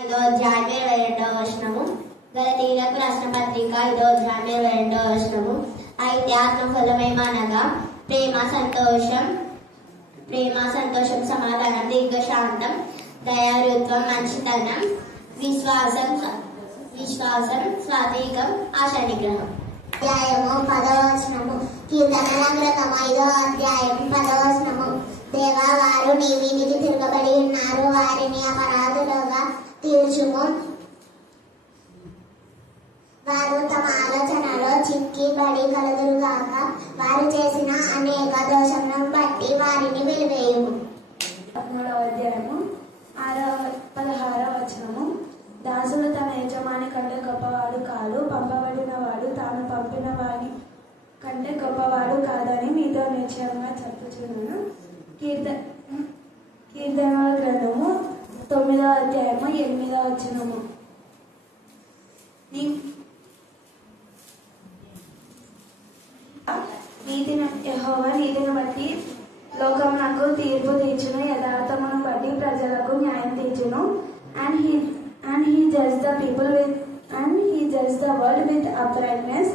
ఐదో అధ్యాయం 22వ వచనము. గలతీయులకు రాసిన పత్రిక 5వ అధ్యాయం 22వ వచనము. అయితే ఆత్మఫలమేమనగా ప్రేమ, సంతోషం, సమాధానం, దీర్ఘశాంతం, దయాళుత్వం, మంచితనం, విశ్వాసం, స్వాతికం, ఆశా నిగ్రహం. అధ్యాయము 10వ వచనము. కీర్తనల గ్రంథము 5వ అధ్యాయం 10వ వచనము. దేవా, వారు నీ మీదికి తిరగబడి ఉన్నారు, వారిని అపరాధులుగా తీర్చుము. వారు తమ ఆలోచనలో చిక్కిబడి కలుదురుగాక. వారు చేసిన అనేక దోషములను బట్టి వారిని వెలివేయుము. 13వ అధ్యాయము 16వ వచనము. దాసుడు తన యజమాని కంటే గొప్పవాడు కాదు, పంపబడిన వాడు తాను పంపిన వాడి కంటే గొప్పవాడు కాదని మీతో నిశ్చయంగా చెప్పుచున్నాను. కీర్తనల గ్రంథము 9వ అధ్యాయము 8వ వచనము. యెహోవా నీతిని బట్టి లోకమునకు తీర్పు తీర్చును, యథార్థమును బట్టి ప్రజలకు న్యాయం తీర్చును. And he judged the world with uprightness.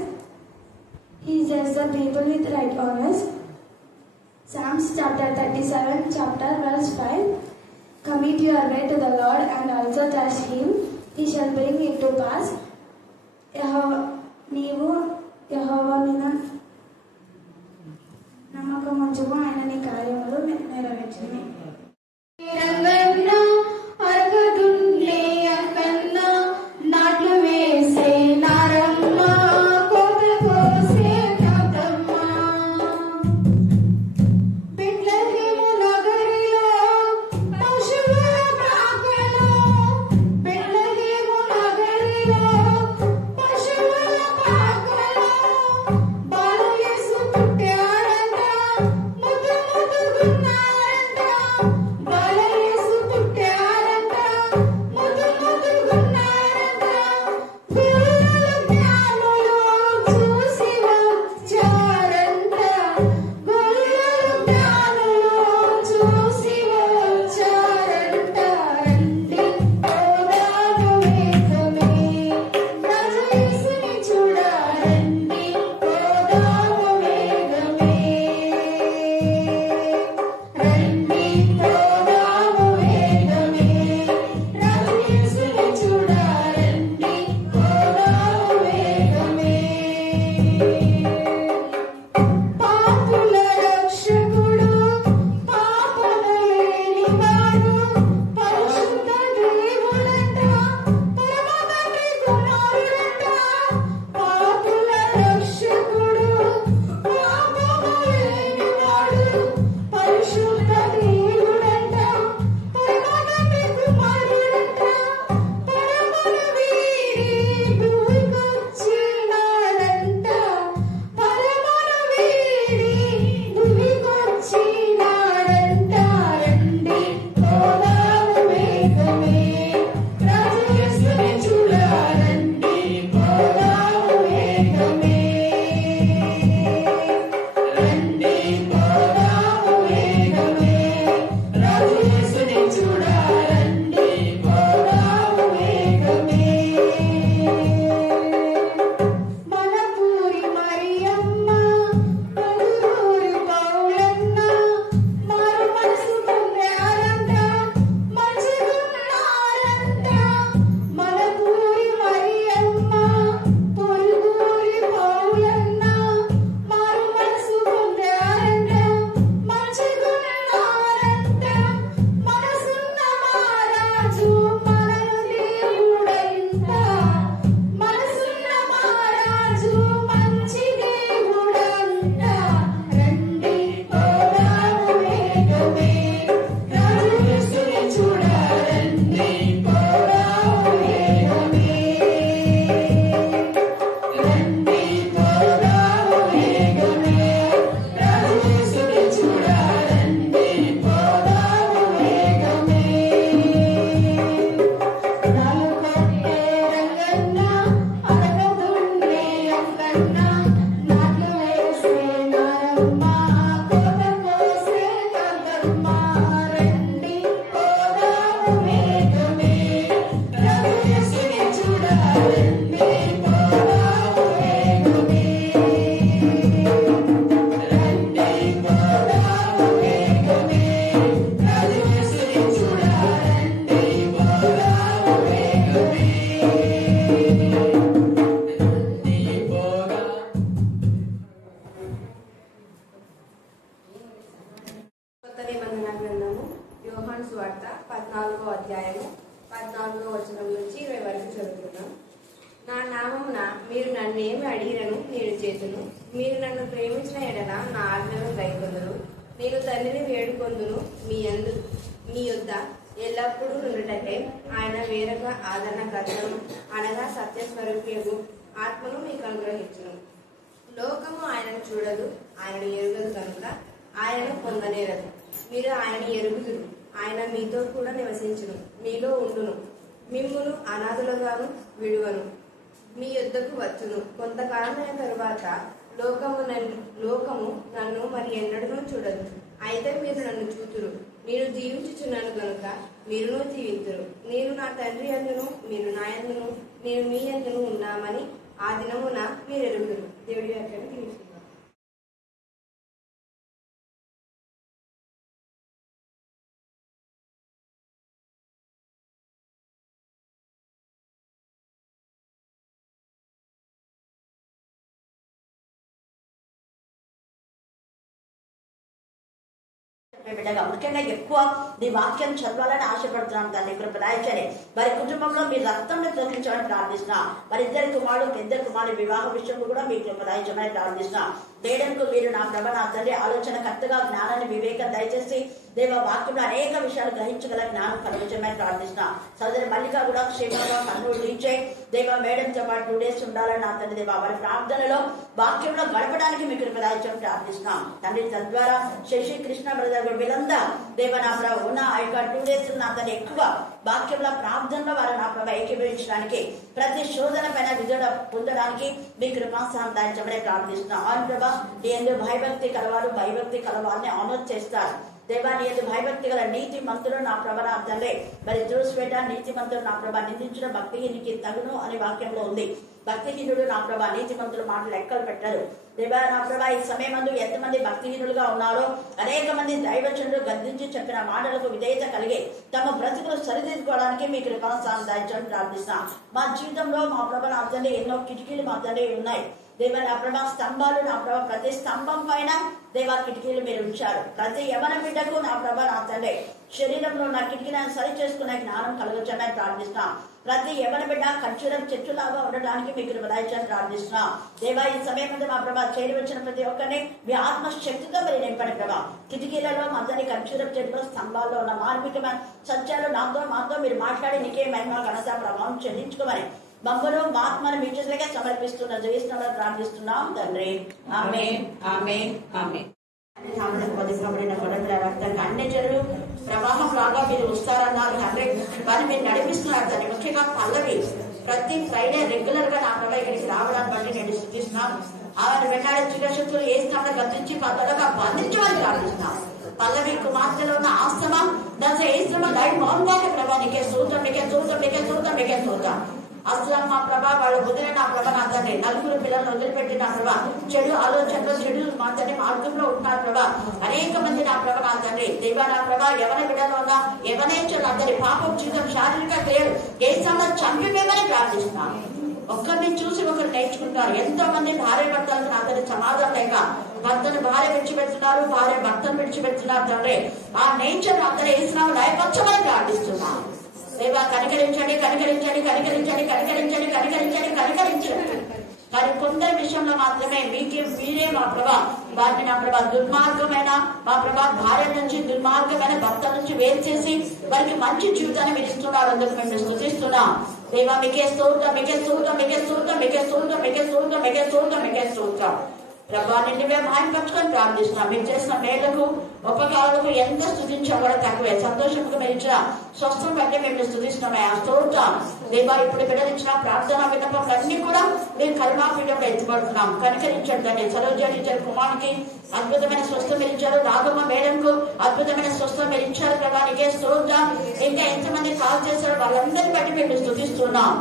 He judged the people with right honors. Psalms chapter 37, verse 5. Commit your way to the Lord and also trust him. He shall bring it to pass. నీవు యెహోవా మీద నమ్మకం ఉంచుము, ఆయన నీ కార్యములు నెరవేర్చును. మీరు నన్నేమి అడిగినను నేను చేతును. మీరు నన్ను ప్రేమించిన ఎడల నా ఆజ్ఞను గైకొందురు. నేను తండ్రిని వేడుకొందును, మీ యొద్ద ఎల్లప్పుడూ నుండుటకై ఆయన వేరొక ఆదరణకర్తను అనగా సత్యస్వరూప్యము ఆత్మను మీకు అనుగ్రహించును. లోకము ఆయనను చూడదు, ఆయనను ఎరుగదు కనుక ఆయనను పొందనేరదు. మీరు ఆయనను ఎరుగుదురు, ఆయన మీతో కూడా నివసించును, మీలో ఉండును. మిమ్మును అనాథులుగాను విడువను, మీ యొద్దకు వచ్చును. కొంతకాలమైన తరువాత లోకము నన్ను మరి ఎన్నడూ చూడదు, అయితే మీరు నన్ను చూతురు. నేను జీవించుచున్నాను గనుక మీరును జీవితురు. నేను నా తండ్రి యందును మీరు నా యందును నేను మీ యందును ఉన్నామని ఆ దినమున మీరు ఎరుగుదురు. దేవుడి వాక్యాన్ని దీవించును. బిడ్డగా ముఖ్యంగా ఎక్కువ నీ వాక్యం చదవాలని ఆశపడుతున్నాను. దాన్ని కృపదాయించని మరి కుటుంబంలో మీ రక్తంలో తొలగించాలని ప్రార్థిస్తున్నా. మరి ఇద్దరు కుమారుడు వివాహ విషయంలో కూడా మీ కృపదాయించమని ప్రార్థిస్తున్నా. వేయడానికి మీరు నా ప్రభ నా తండ్రి ఆలోచన కరెక్ట్గా జ్ఞానాన్ని వివేకం దయచేసి దేవ వాక్యంలో అనేక విషయాలు గ్రహించగల జ్ఞానం కలిగించమని ప్రార్థిస్తున్నా. సోదరి మల్లిక కూడా క్షేమంగా కన్నులు రీచై దేవ మేడంతో పాటు 2 days ఉండాలని నా తండ్రి దేవ వారి ప్రార్థనలో వాక్యంలో గడపడానికి మీకు కృపదాయించమని ప్రార్థిస్తున్నాం తండ్రి. తద్వారా శశి కృష్ణ బ్రదర్ వీళ్ళంతా దేవ నా ప్రభ ఉన్న ఆ యొక్క 2 days నా తండ్రి ఎక్కువ వాక్యంలో ప్రార్థనలో వారు నా ప్రభ ఏకీభవించడానికి ప్రతి శోధన పైన విజయ పొందడానికి మీ కృపాసనం దాయించమని ప్రార్థిస్తున్నాం. అవును ప్రభా నీ ఎందుకు భయభక్తి కలవారు భయభక్తి కలవారిని ఆనర్ చేస్తారు. దేవా నీ ఎందుకు భయభక్తి గల నీతి మంతులు నా ప్రభ నా తండ్రి మరి జోస్వేట నీతి మంతులు నా ప్రభ నిందించిన భక్తిహీనికి తగును అనే వాక్యంలో ఉంది. భక్తిహీనుడు నా ప్రభ నీతి మంతులు మాటలు లెక్కలు పెట్టారు. దేవా నా ప్రభా ఈ సమయమందు ఎంతమంది భక్తిహీనులుగా ఉన్నారో అనేక మంది దైవజనులు గద్దించి చెప్పిన మాటలకు విధేయత కలిగి తమ బ్రతుకులు సరిదిద్దుకోవడానికి మీ కృపాసనం దాయించని ప్రార్థిస్తున్నాం. మా జీవితంలో మా ప్రభ నా తండ్రి ఎన్నో కిటికీలు మా తండ్రి ఉన్నాయి. దేవ నా ప్రభా స్తంభాలు నా ప్రభా ప్రతి స్తంభం పైన దేవా కిటికీలు మీరు ఉంచారు. ప్రతి యవన బిడ్డకు నా ప్రభా నా తండ్రి శరీరంలో నా కిటికీలను సరి చేసుకునే జ్ఞానం కలగొచ్చని ప్రార్థిస్తున్నాం. ప్రతి యవన బిడ్డ ఖర్చులం చెట్టులాగా ఉండడానికి మీకు దయచేసి ప్రార్థిస్తున్నాం. దేవా ఈ సమయం మా ప్రభా చేరి వచ్చిన ప్రతి ఒక్కరిని మీ ఆత్మశక్తితో మీరు నింపండి ప్రభా. కిటికీలలో మందని ఖర్చులం చెట్టులో స్తంభాల్లో ఉన్న మార్మికమైన సత్యాలు మాతో మీరు మాట్లాడి నీకే మహిమ ఘనత ప్రభావం చెల్లించుకోమని మమ్మను మా ఆత్మను మీ చేతులకే సమర్పిస్తున్న జీవితంలో ప్రార్థిస్తున్నాం తండ్రి. ఆమేన్ ఆమేన్ ఆమేన్. అన్ని జనులు ప్రవాహం లాగా మీరు వస్తారన్నారు తండ్రి. వారిని మీరు నడిపిస్తున్నారు తండ్రి. ముఖ్యంగా పల్లవి ప్రతి ఫ్రైడే రెగ్యులర్ గా నా ప్రభావ ఇక్కడికి రావడాన్ని బట్టి నేను స్థుతిస్తున్నాను. ఆయన వెంటాడే చిరశక్తులు ఏ స్థానంలో గర్తించి పల్లవిగా బంధించమని ప్రార్థిస్తున్నాం. పల్లవి కుమార్తెలో ఉన్న ఆస్తమా దాని ఏ శ్రమ లైట్ బాగుంటాయి ప్రభా నీకే చూద్దాం. అసలు మా ప్రభా వాళ్ళు వదిలే నా ప్రభ నా తండ్రి 4 పిల్లలను వదిలిపెట్టి నా ప్రభా చెడు ఆలోచనలో చెడు మా తండ్రి మార్గంలో ఉంటున్నారు ప్రభా. అనేక మంది నా ప్రభ నా తండ్రి దేవా నా ప్రభా ఎవరి బిడ్డలో ఉన్నా ఎవరైనా అందరి పాపం జీవితం శారీరక క్రియలు ఏ సమయం చంపివేమని ప్రార్థిస్తున్నాను. ఒక్కరిని చూసి ఒకరు నేర్చుకుంటారు. ఎంతో మంది భార్య భర్తలకు నా తండ్రి సమాధానం లేక భర్తను భార్య విడిచిపెడుతున్నారు, భార్య భర్తను విడిచిపెడుతున్నారు తండ్రి. ఆ నేచర్ అందరూ వేసినా లయపరచమని ప్రార్థిస్తున్నాను. దేవా కనికరించండి కానీ కొందరి విషయంలో మాత్రమే మీరే మా ప్రభా వారిని నా ప్రభా దుర్మార్గమైన మా ప్రభా భార్య నుంచి దుర్మార్గమైన భర్త నుంచి వేరు చేసి వారికి మంచి జీవితాన్ని మీరు ఇస్తున్నారు. అందుకు మేము స్తుతిస్తున్నాం. దేవా మీకే స్తోత్రం ప్రభా నిన్నువే మాయపరచుకొని ప్రార్థిస్తున్నాం. మీరు చేసిన మేలకు ఉపకారాలకు ఎంత స్తుతించా కూడా తక్కువే. సంతోషంగా మీరు ఇచ్చిన స్వస్థం బట్టి మేము స్తుతిస్తున్నాం. ఆ స్తోత్రం దేవా ఇప్పుడు బిడ్డలు ఇచ్చిన ప్రార్థన విన్నపములన్నీ కూడా మీరు కరుణాపీఠంలో ఎత్తుపడుతున్నాం. కనికరించండి. సరోజని కుమారునికి అద్భుతమైన స్వస్థం మీరు ఇచ్చారు. రాఘమ్మ మేడంకు అద్భుతమైన స్వస్థం మీరు ఇచ్చారు ప్రభా నీకే స్తోత్రం. ఇంకా ఎంతమంది కాల్ చేశారో వాళ్ళందరినీ బట్టి మేము స్తుతిస్తున్నాం.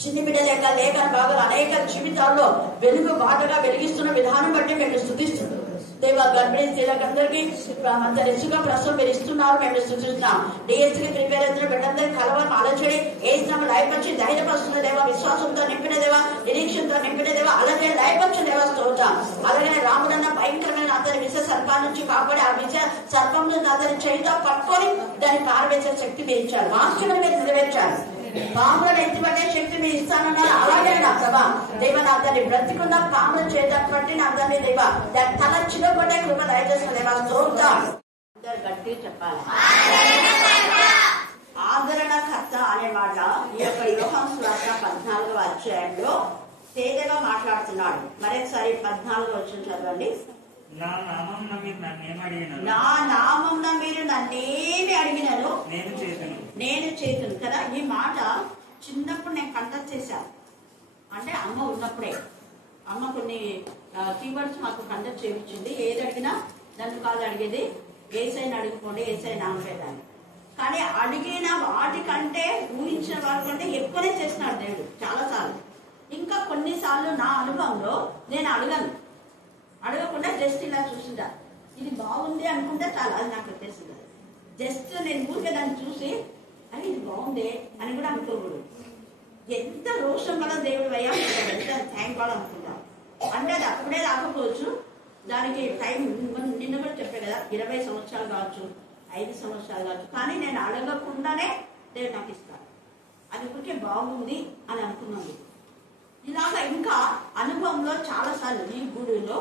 చిన్ని బిడ్డల యొక్క లేఖన భాగాలు అనేక జీవితాల్లో వెలుగు బాటగా వెలిగిస్తున్న విధానం బట్టి మేము స్తుతిస్తున్నాం. దేవా గర్భిణీ స్త్రీలందరికీ రిచిగా ప్రసవం మీరు ఇస్తున్నారు. మేము స్తుతిస్తున్నాం. డిఎస్కి ప్రిపేర్ అవుతున్న బిడ్డందరూ కలవరం అలచడి ఏ శ్రమ లయపరిచి ధైర్యపరుస్తున్న దేవా విశ్వాసంతో నింపిన దేవా నిరీక్షంతో నింపిన దేవా అలాగే లయపరిచిన దేవా స్తోత్రం. అలాగే రాముడన్న భయంకరమైన అతని విష సర్పాల నుంచి కాపాడి ఆ విష సర్పం నుంచి అతని చేతితో పట్టుకొని దాన్ని పారవేసే శక్తి మీరు ఇచ్చారు. వాక్యం మీరు నెరవేర్చారు. పాములను ఎత్తిపట్టే శక్తి మీరు ఇస్తానన్నారు. అలాగే నా ప్రభా తండ్రి బ్రతికున్న పాముల చేత పట్టిన తండ్రి దేవా దాని తల చిన్నపడే కృప దయచేసిన దేవా స్తోత్రం. అందరు గట్టి చెప్పాలి. ఆదరణకర్త అనే మాట ఈ యొక్క యోహాను సువార్త 14వ అధ్యాయంలో తేదగా మాట్లాడుతున్నాడు. మరొకసారి 14వ వచనం చదవండి. నా నామమున మీరు నన్నేమి అడిగినను నేను చేతును కదా. ఈ మాట చిన్నప్పుడు నేను కంటెక్ట్ చేశాను. అంటే అమ్మ ఉన్నప్పుడే అమ్మ కొన్ని కీవర్డ్స్ మాకు కండక్ట్ చేయించింది. ఏది అడిగినా నన్ను కాదు అడిగేది, ఏసైని అడుగుకోండి, ఏసై నామపేదాన్ని. కానీ అడిగిన వాటికంటే ఊహించిన వాటికంటే ఎక్కువనే చేస్తున్నాడు దేవుడు చాలాసార్లు. ఇంకా కొన్నిసార్లు నా అనుభవంలో నేను అడగకుండా జస్ట్ ఇలా చూసిందా, ఇది బాగుంది అనుకుంటే చాలా, అది నాకు తెలిసింది. జస్ట్ నేను ఊరికే దాన్ని చూసి అది ఇది బాగుంది అని కూడా అనుకోకూడదు. ఎంత రోషం వల్ల దేవుడు అయ్యా ఎంత థ్యాంక్ గాడ్ అనుకుంటా. అంటే అది అప్పుడే రాకపోవచ్చు, దానికి టైం నిన్న కూడా చెప్పే కదా, 20 సంవత్సరాలు కావచ్చు, 5 సంవత్సరాలు కావచ్చు. కానీ నేను అడగకుండానే దేవుడు నాకు ఇస్తాడు. అది ఊరికే బాగుంది అని అనుకున్నాను. ఇలాగా ఇంకా అనుభవంలో చాలాసార్లు ఈ గుడిలో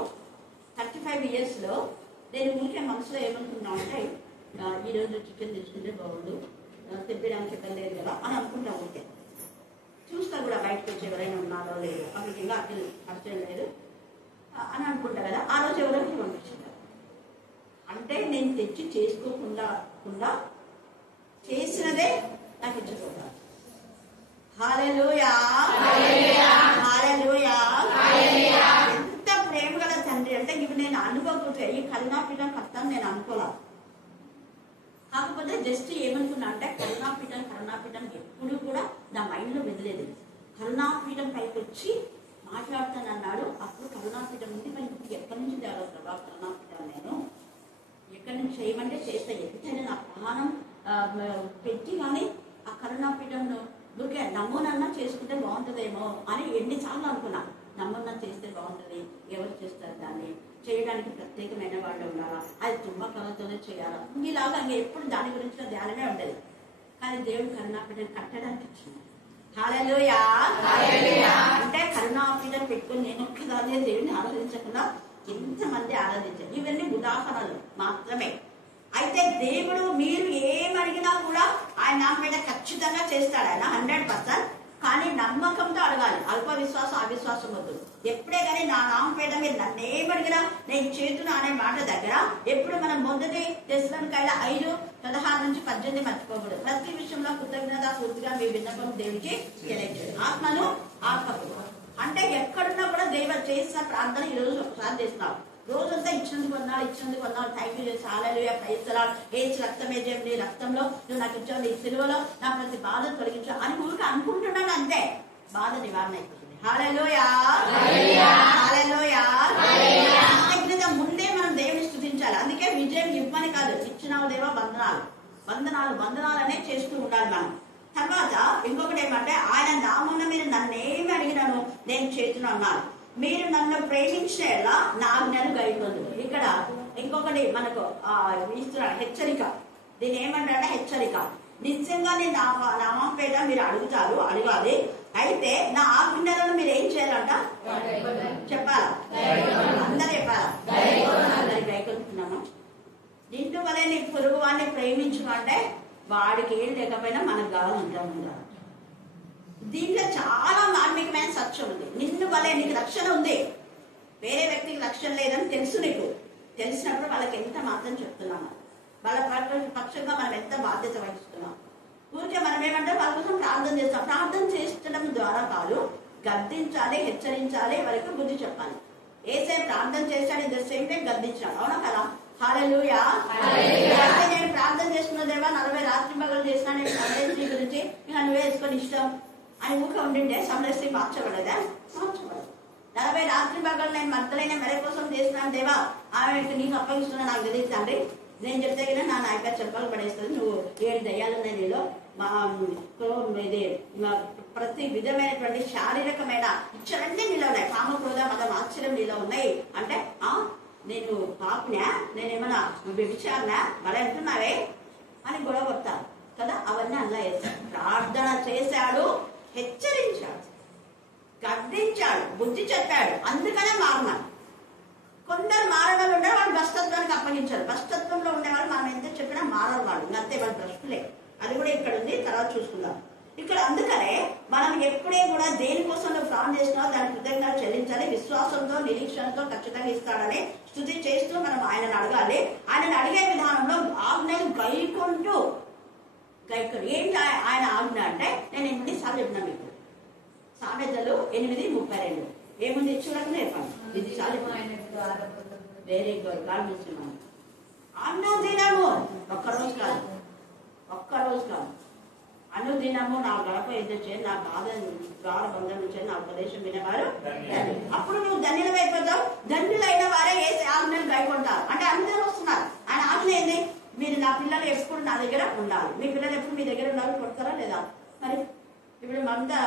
35 yearsలో నేను ఊరికే మనసులో ఏమనుకున్నా అంటే ఈరోజు చికెన్ తెచ్చుకుంటే బాగుండు, తెప్పడానికి చికెన్ లేదు కదా అని అనుకుంటా. ఊరికే చూస్తా కూడా బయటకు వచ్చి ఎవరైనా ఉన్నారో లేదు, అక్కడికి ఇంకా అర్థం లేదు అని అనుకుంటా కదా. ఆ రోజు ఎవరో పంపించారు. అంటే నేను తెచ్చి చేసుకోకుండా చేసినదే నాకు ఇచ్చుకుంటాను. హల్లెలూయా, హల్లెలూయా. ఎంత ప్రేమ గల తండ్రి అంటే ఇవి నేను అనుకోకపోతే ఈ కరుణాపీఠం కర్తాను నేను అనుకోలే. కాకపోతే జస్ట్ ఏమనుకున్నా అంటే కరుణాపీఠం ఎప్పుడు కూడా నా మైండ్లో వెదలేదు. కరుణాపీఠం పైకి వచ్చి మాట్లాడుతానన్నాడు. అప్పుడు కరుణాపీఠం ఉంది, మరి ఎక్కడి నుంచి తేవాలి ప్రభా కరుణాపీఠం, నేను ఎక్కడి నుంచి చేయమంటే చేస్తా. ఎంతైనా నా ప్రాణం పెట్టి కానీ ఆ కరుణాపీఠంలో ఊరికే నమూనన్నా చేసుకుంటే బాగుంటుందేమో అని ఎన్నిసార్లు అనుకున్నా. నమూనా చేస్తే బాగుంటుంది, ఎవరు చేస్తారు దాన్ని చేయడానికి ప్రత్యేకమైన వాళ్ళు ఉండాలా, అది తుమ్మకాలతోనే చేయాలా, ఇలాగా ఎప్పుడు దాని గురించి ధ్యానమే ఉండేది. కానీ దేవుడు కరుణాపీఠం కట్టడానికి వచ్చింది. హల్లెలూయా. అంటే కరుణాపీఠం పెట్టుకుని నేను ఒక్కదాన్నే దేవుడిని ఆరాధించకుండా ఎంతమంది ఆరాధించారు. ఇవన్నీ ఉదాహరణలు మాత్రమే. అయితే దేవుడు మీరు ఏమడిగినా కూడా ఆయన నామపేట ఖచ్చితంగా చేస్తాడు. ఆయన 100%. కానీ నమ్మకంతో అడగాలి. అల్ప విశ్వాసం అవిశ్వాసం వద్దు. ఎప్పుడే కానీ నా నామపేట మీరు నన్ను ఏమడిగినా నేను చేతున్నా అనే మాట దగ్గర ఎప్పుడు మనం మొదటి తెస్సలోనికైల 5:16-18 మర్చిపోకూడదు. ప్రతి విషయంలో కృతజ్ఞత పూర్తిగా మీ విన్నపం దేవుడికి తెలియజేయండి. ఆత్మను ఆత్మకు అంటే ఎక్కడున్నా కూడా దేవుడు చేసిన ప్రార్థన ఈ రోజు ఒకసారి చేస్తున్నావు. రోజంతా ఇచ్చినందుకు కొన్నాడు థ్యాంక్ యూ చేసి హల్లెలూయా ప్రైజ్ ది లార్డ్, ఏసు రక్తమే జయం, నీ రక్తంలో నువ్వు నాకు ఇచ్చావు, నీ సిలువలో నా ప్రతి బాధ తొలగించావు అని ఊరికి అనుకుంటున్నాను. అంతే, బాధ నివారణ అయిపోతుంది. హల్లెలూయా, హల్లెలూయా. కృతజ్ఞత ముందే మనం దేవుని స్తుతించాలి. అందుకే విజయం ఇవ్వని కాదు, ఇచ్చినావు దేవా వందనాలనే చేస్తూ ఉండాలి మనం. తర్వాత ఇంకొకటి ఏమంటే ఆయన నామమున మీరు నన్నేమి అడిగినాను నేను చేతును అన్నాను. మీరు నన్ను ప్రేమించేలా నా ఆజ్ఞలు గైకొందు. ఇక్కడ ఇంకొకటి మనకు ఇస్తున్నాడు హెచ్చరిక. దీని ఏమంటారంటే హెచ్చరిక. నిజంగా నేను నామపేట మీరు అడగాలి. అయితే నా ఆజ్ఞలను మీరు ఏం చేయాలంట చెప్పాలా? అందరూ చెప్పాలా? అందరి గైకొంటున్నాను. నిన్ను వలె నీ పొరుగు వాడిని ప్రేమించమంటే వాడికి ఏం లేకపోయినా మనకు కావాలంటా. దీంట్లో చాలా మార్మికమైన సత్యం ఉంది. నిన్ను వలె నీకు రక్షణ ఉంది, వేరే వ్యక్తికి రక్షణ లేదని తెలుసు. నీకు తెలిసినప్పుడు వాళ్ళకి ఎంత మాత్రం చెప్తున్నాము, వాళ్ళ పక్షంగా మనం ఎంత బాధ్యత వహిస్తున్నాం. ఊరికే మనం ఏమంటే వాళ్ళ కోసం ప్రార్థన చేస్తాం. ప్రార్థన చేయించడం ద్వారా కాదు, గద్దించాలి, హెచ్చరించాలి, వాళ్ళకి బుద్ధి చెప్పాలి. ఏసే ప్రార్థన చేస్తాడు, ఇన్ ద సేమ్ టైం గద్దించాడు. అవునా కదా? హల్లెలూయా. నేను ప్రార్థన చేస్తున్న దేవా 40 రాత్రింపగలు చేసినా నేను సందేశం గురించి ఇంకా నువ్వే వేసుకొని ఇష్టం అని ఊరికే ఉండింటే సందేశం మార్చబడదా? మార్చబడదు. 40 రాత్రింపగలు నేను మద్దలైన మెర కోసం చేస్తున్నాను దేవా, ఆమె నీకు అప్పగిస్తున్నా నాకు తెలియదండి. నేను చెప్తే కదా నా నాయక చెప్పాలి పడేస్తుంది. నువ్వు 7 దయ్యాలు ఉన్నాయి నీలో, ఇది ప్రతి విధమైనటువంటి శారీరకమైన ఇచ్చలన్నీ నీలో ఉన్నాయి, కామ క్రోధ మతం ఆశ్చర్యం నీలో ఉన్నాయి అంటే నేను పాపనా, నేనేమన్నా వ్యభిచారనా మరి అంటున్నావే అని గొడవ పడతాను కదా. అవన్నీ అలా వేస్తాడు. ప్రార్థన చేశాడు, హెచ్చరించాడు, గడ్డి గద్దించాడు, బుద్ధి చెప్పాడు, అందుకనే మారినాడు. కొందరు మారవాళ్ళు ఉండే వాళ్ళు భ్రష్టత్వానికి అప్పగించారు. భ్రష్టత్వంలో ఉండేవాళ్ళు మనం ఎంత చెప్పినా మారరు వాళ్ళు, అంతే వాళ్ళు భ్రష్టులే. అది కూడా ఇక్కడ ఉంది, తర్వాత చూసుకుందాం. ఇక్కడ అందుకనే మనం ఎప్పుడే కూడా దేనికోసం నువ్వు ప్రాణం చేసినా దాని కృతజ్ఞత చెల్లించాలి. విశ్వాసంతో నిరీక్షణతో ఖచ్చితంగా ఇస్తాడని స్తుతి చేస్తూ మనం ఆయనను అడగాలి. ఆయనను అడిగే విధానంలో ఆజ్ఞలు గైకొంటూ ఏంటి ఆయన ఆజ్ఞ అంటే, నేను 8 సార్లు చెప్పినా మీకు. సామెతలు 8:32 ఏముంది చూడకుండా చెప్పండి. ఇది చాలు. Very good. గాడ్ ముస్లిం అనుదినము, ఒక్కరోజు కాదు, అనుదినము నా గడప ఎదురు చేయి, నా బాధ ద్వార బంధం నుంచి నా ఉపదేశం వినేవారు. అప్పుడు నువ్వు ధన్యులమైపోతావు. ధన్యులైన వారే ఏ ఆజ్ఞలు గైకొంటారు అంటే అందరూ వస్తున్నారు. ఆయన ఆజ్ఞ ఏంది? మీరు నా పిల్లలు ఎప్పుడు నా దగ్గర ఉండాలి. మీ పిల్లలు ఎప్పుడు మీ దగ్గర ఉండాలి. కొడతారా లేదా? మరి ఇప్పుడు మనంతా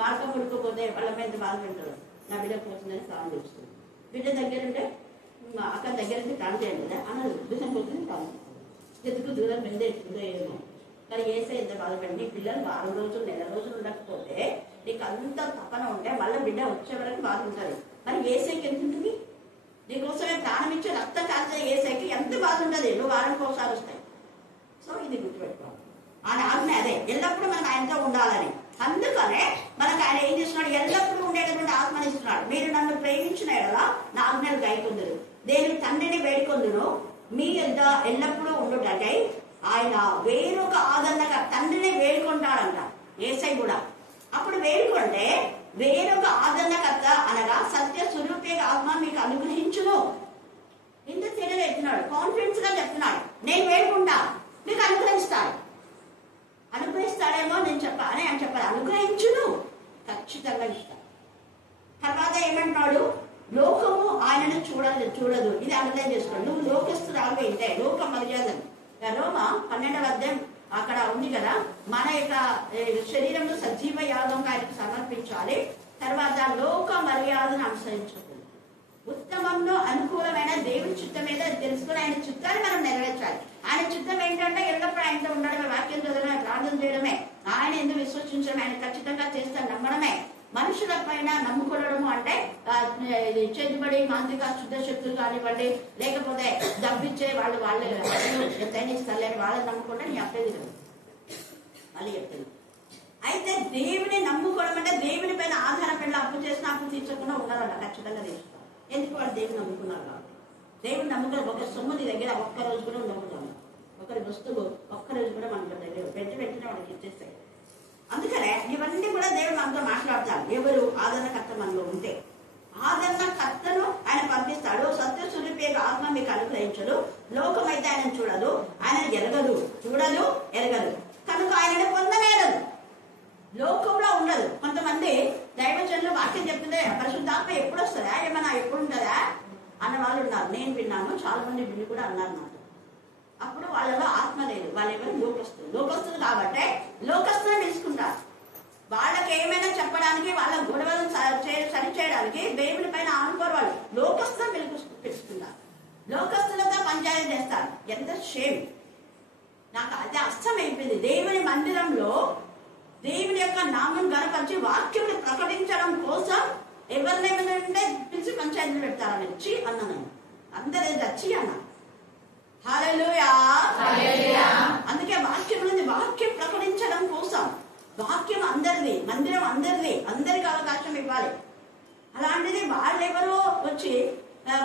మార్గం పుడుకోపోతే వాళ్ళ మీద బాధపడతారు. నా బిడ్డ పోతుందని ప్రాణం చేస్తుంది. బిడ్డ దగ్గర ఉంటే అక్కడ దగ్గర నుంచి ప్రాణం చేయండి కదా అన్నది. దూరం పోతుంది ప్రాణం ఎందుకు దూరం మీద ఎక్కుతుందో ఏమో. కానీ ఏసే ఎంత బాధపడి నీ పిల్లలు 6 రోజులు 1 నెల రోజులు ఉండకపోతే నీకు అంత తపన ఉంటే మళ్ళీ బిడ్డ వచ్చే వరకు బాధ ఉంటుంది. మరి ఏసైకి ఎంత ఉంటుంది? నీకోసమే ప్రాణం ఇచ్చే రక్తం కాల్చే ఏసైకి ఎంత బాధ ఉంటుంది. నువ్వు వారానికి ఒకసారి వస్తాయి. సో ఇది గుర్తుపెట్టుకోవాలి. ఆయన ఆజ్ఞ అదే, ఎల్లప్పుడూ మనం ఆయనతో ఉండాలని. అందుకనే మనకు ఆయన ఏం చేస్తున్నాడు? ఎల్లప్పుడూ ఉండేటటువంటి ఆత్మని ఇస్తున్నాడు. మీరు నన్ను ప్రేమించిన ఎడల నా ఆజ్ఞలు గైకొందురు, దేని తండ్రిని వేడుకొందును, మీ యొద్ద ఎల్లప్పుడూ ఉండుటకై ఆయన వేరొక ఆదరణగా తండ్రిని వేడుకుంటాడంట ఏసై కూడా. అప్పుడు వేడుకుంటే వేరొక ఆదరణకర్త అనగా సత్య స్వరూపేక ఆత్మ మీకు అనుగ్రహించును. ఇంత తెలియదు చెప్తున్నాడు, కాన్ఫిడెన్స్ గా చెప్తున్నాడు. నేను వేడుకుంటా, మీకు అనుగ్రహిస్తాడేమో నేను చెప్పాలి అని చెప్పాలి. అనుగ్రహించును, ఖచ్చితంగా ఇస్తాడు. తర్వాత ఏమంటున్నాడు? లోకము ఆయనను చూడదు. ఇది అర్థం చేసుకోండి. నువ్వు లోకస్తురాలు అయితే లోక మర్యాదలు రోమ 12వ అధ్యాయం అక్కడ ఉంది కదా, మన యొక్క శరీరంలో సజీవ యాగంగా ఆయనకు సమర్పించాలి. తర్వాత లోక మర్యాదను అనుసరించకూడదు. ఉత్తమంలో అనుకూలమైన దేవుడి చిత్తం మీద తెలుసుకుని ఆయన చిత్తాన్ని మనం నెరవేర్చాలి. ఆయన చిత్తం ఏంటంటే ఎల్లప్పుడూ ఆయనతో ఉండడమే, వాక్యం చదవడమే, ప్రార్థన చేయడమే, ఆయన ఎందుకు విశ్వసించడం, ఆయన ఖచ్చితంగా చేస్తాను నమ్మడమే. మనుషుల పైన నమ్ముకోవడము అంటే చేతుబడి మాంత్రిక శుద్ధ శక్తులు కానివ్వండి, లేకపోతే దబ్బిచ్చే వాళ్ళు ఎంతైనా ఇస్తారులేని వాళ్ళని నమ్ముకుంటే నీ అప్పేది లేదు. మళ్ళీ చెప్తాను. అయితే దేవుని నమ్ముకోవడం అంటే దేవుని పైన ఆధారపడిన అప్పు చేసిన అప్పు తీర్చకుండా ఉండాలంట. ఖచ్చితంగా తీర్చుతారు. ఎందుకు వాళ్ళు దేవుని నమ్ముకున్నారు కాబట్టి. దేవుని నమ్ముకుని ఒక సొమ్ము నీ దగ్గర ఒక్కరోజు కూడా నమ్ముతాము. ఒకరి వస్తువు ఒక్కరోజు కూడా మన దగ్గర వెంటనే వాళ్ళకి ఇచ్చేస్తాయి. అందుకనే ఇవన్నీ కూడా దేవుడు మనతో మాట్లాడతాడు. ఎవరు? ఆదరణకర్త మనలో ఉంటే ఆదరణకర్తను ఆయన పంపిస్తాడు. సత్య స్వరూపేక ఆత్మ మీకు అనుగ్రహించడు. లోకం అయితే ఆయన చూడదు, ఆయన ఎరగదు కనుక ఆయనను పొందలేరదు. లోకంలో ఉండదు. కొంతమంది దైవజనులు వాక్యం చెప్తుంటే పరిశుద్ధాత్మ ఎప్పుడు వస్తుందా, ఏమన్నా ఎప్పుడు ఉంటుందా అన్న వాళ్ళు ఉన్నారు. నేను విన్నాను, చాలా మంది వీళ్ళు కూడా అన్నారు నాకు. అప్పుడు వాళ్ళలో ఆత్మ లేదు. వాళ్ళెవరు? లోకస్తులు కాబట్టి లోకస్తులను పిలుచుకుంటారు. వాళ్ళకి ఏమైనా చెప్పడానికి, వాళ్ళ గొడవలను సరి చేయడానికి దేవుని పైన ఆనుకోరు. వాళ్ళు లోకస్తులను పిలుచుకుంటారు. లోకస్తులతో పంచాయతీ చేస్తారు. ఎంత షేమ్. నాకు అది అర్థమైపోయింది. దేవుని మందిరంలో దేవుని యొక్క నామం గనపరిచి వాక్యం ప్రకటించడం కోసం ఎవరినేమైనా పిలిచి పంచాయతీలు పెడతారని చి అన్నాను. అందరూ చచ్చి అన్నా. హల్లెలూయా. అందుకే వాక్యం వాక్యం ప్రకటించడం కోసం. వాక్యం అందరిది, మందిరం అందరిది, అందరికి అవకాశం ఇవ్వాలి. అలాంటిది వాళ్ళెవరో వచ్చి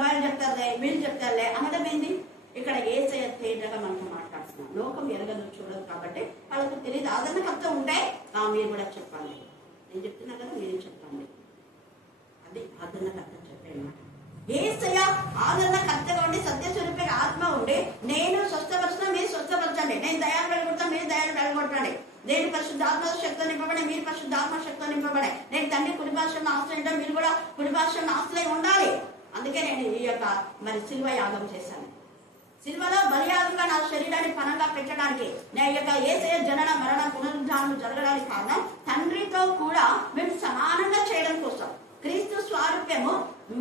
వాళ్ళు చెప్తారులే, వీళ్ళు చెప్తారులే అనడం ఏంది? ఇక్కడ యేసయ్య తేటగా మనతో మాట్లాడుతున్నాం. లోకం ఎరగదు, చూడదు కాబట్టి వాళ్ళకు తెలియదు. ఆదరణకర్త ఉంటే మీరు కూడా చెప్పండి. నేను చెప్తున్నా కదా, మీరే చెప్పండి. అది ఆదరణకర్త చెప్పేమాట. యేసయ్య ఆదరణకర్తగా ఉండి సత్యస్వరూపే ఆత్మ ఉండి నేను స్వస్థపరచిన మీరు స్వస్థపరచండి, నేను దయాలు వెళ్ళగొడతా మీరు దయాలు వెళ్ళగొట్టండి, నేను పరిశుద్ధాత్మ శక్తితో నింపబడే మీరు పరిశుద్ధాత్మ శక్తితో నింపబడే, నేను తండ్రి కుడి భాషను ఆశ్రయించడం మీరు కూడా కుడి భాషను ఆశ్రయం ఉండాలి. అందుకే నేను ఈ యొక్క శిల్వ యాగం చేశాను. సిల్వలో బలియాగంగా నా శరీరాన్ని పనంగా పెట్టడానికి, నా యొక్క యేసయ్య జనన మరణ పునరుద్ధానం జరగడానికి కారణం తండ్రితో కూడా మేము సమానంగా చేయడం కోసం. క్రీస్తు స్వారూప్యము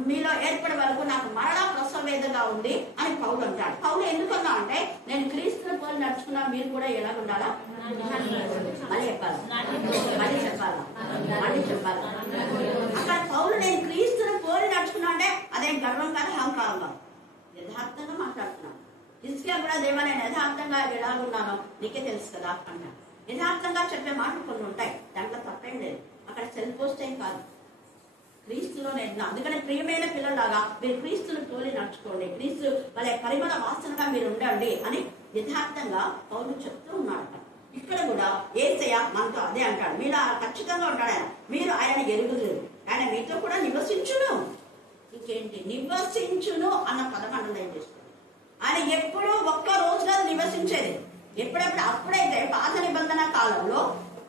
మీలో ఏర్పడే వరకు నాకు మరణ ప్రసవేదగా ఉంది అని పౌలు అంటాడు. పౌలు ఎందుకన్నా అంటే నేను క్రీస్తుని పోలి నడుచుకున్నా, మీరు కూడా ఎలా ఉండాలా? మళ్ళీ చెప్పాలా? అక్కడ హిజ్కియా కూడా దేవా నేను యథార్థంగా ఎలా ఉన్నానో నీకే తెలుసు కదా అన్నాడు. యథార్థంగా చెప్పే మాటలు కొన్ని ఉంటాయి, దాంట్లో తప్పేం లేదు. అక్కడ సెల్ఫ్ పోస్ట్ ఏం కాదు, క్రీస్తులో నేను. అందుకని ప్రియమైన పిల్లలాగా మీరు క్రీస్తును తోలి నడుచుకోండి, క్రీస్తు వాళ్ళ పరిమళ వాసనగా మీరు ఉండండి అని యథార్థంగా పౌలు చెప్తూ ఉన్నాడు. ఇక్కడ కూడా యేసయ్య మనతో అదే అంటాడు, మీరు ఖచ్చితంగా ఉంటాడు ఆయన. మీరు ఆయన ఎరుగుదురు, ఆయన మీతో కూడా నివసించును. ఇంకేంటి నివసించును అన్న పదం అండర్లైన్ చేసుకోండి. ఆయన ఎప్పుడూ ఒక్క రోజులో నివసించేది. ఎప్పుడప్పుడు అప్పుడైతే పాత నిబంధన కాలంలో